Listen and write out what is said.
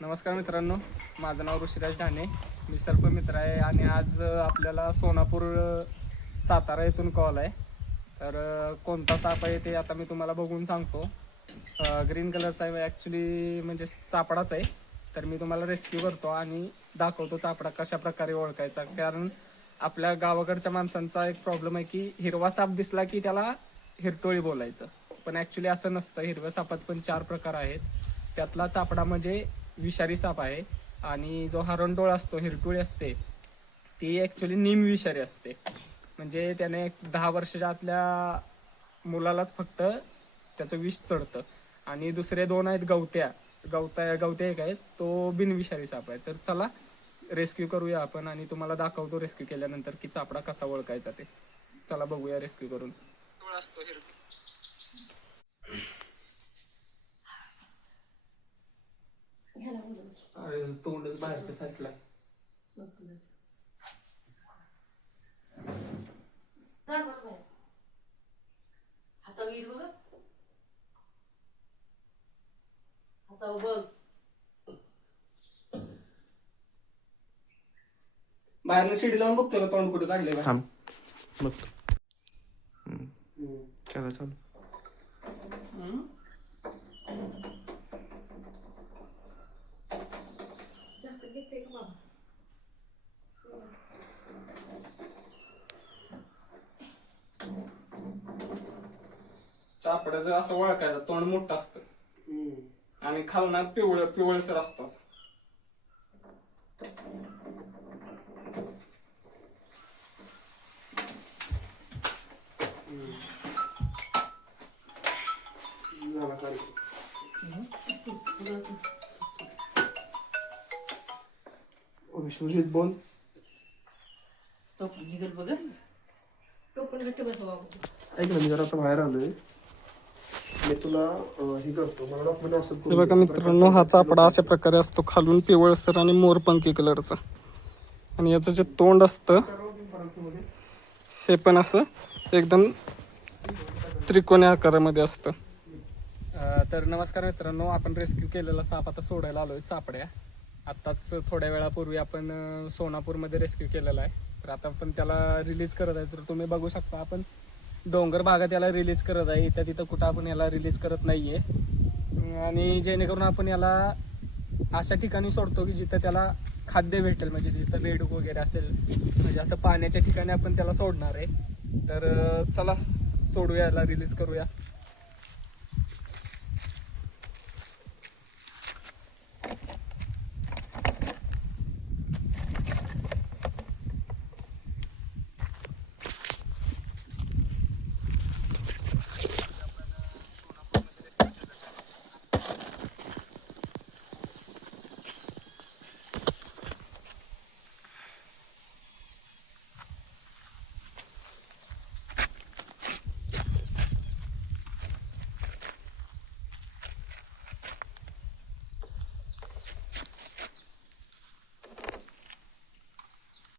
नमस्कार मित्रांनो, माझं नाव ऋषिराज ढाणे. मी सर्पमित्र आहे आणि आज आपल्याला सोनापूर सातारा येथून कॉल आहे. तर कोणता साप आहे ते आता मी तुम्हाला बघून सांगतो. ग्रीन कलरचा आहे, ॲक्च्युली म्हणजे चापडाच आहे. तर मी तुम्हाला रेस्क्यू करतो आणि दाखवतो चापडा कशा प्रकारे ओळखायचा. कारण आपल्या गावाकडच्या माणसांचा एक प्रॉब्लेम आहे की हिरवा साप दिसला की त्याला हिरटोळी बोलायचं, पण ॲक्च्युली असं नसतं. हिरव्या सापात पण 4 प्रकार आहेत. त्यातला चापडा म्हणजे विषारी साप आहे आणि जो हरणटोळ असतो, हिरटोळी असते, ती ॲक्च्युली निमविषारी असते. म्हणजे त्याने 10 वर्षाच्या आतल्या मुलालाच फक्त त्याचं विष चढतं. आणि दुसरे 2 आहेत गवत्या एक आहेत, तो बिनविषारी साप आहे. तर चला रेस्क्यू करूया आपण आणि तुम्हाला दाखवतो रेस्क्यू केल्यानंतर की चापडा कसा ओळखायचा ते. चला बघूया रेस्क्यू करून. असतो अरे तोंडच बाहेरच्या साईडला. बाहेरनं शिडी लावून बघतोय का तोंड कुठे काढले. बघतो. चला चालू. चापड्याचं असं ओळखायचं, तोंड मोठं असतं आणि खालना पिवळसर असतो असं. विश्वजित बोल. तो पण निघल बघ. तो पण गट्ट बसवा. ऐक ना, मी जरा आता बाहेर आलोय. मी तुला हे करतो, मला डॉक्युमेंट व्हॉट्सअप हे बघा मित्रांनो, हा चापडा अशा प्रकारे असतो, खालून पिवळसर आणि मोरपंखी कलरचा. आणि याचं जे तोंड असतं हे पण असं एकदम त्रिकोणी आकारामध्ये असतं. तर नमस्कार मित्रांनो, आपण रेस्क्यू केलेला साप आता सोडायला आलोय, चापड्या. आत्ताच थोड्या वेळापूर्वी आपण सोनापूरमध्ये रेस्क्यू केलेला आहे. तर आता आपण त्याला रिलीज करत आहे. तर तुम्ही बघू शकता, आपण डोंगर भागात याला रिलीज करत आहे. इथं तिथं कुठं आपण याला रिलीज करत नाही आहे. आणि जेणेकरून आपण याला अशा ठिकाणी सोडतो की जिथं त्याला खाद्य भेटेल, म्हणजे जिथं रेडूक वगैरे असेल, म्हणजे असं पाण्याच्या ठिकाणी आपण त्याला सोडणार आहे. तर चला सोडूया, याला रिलीज करूया.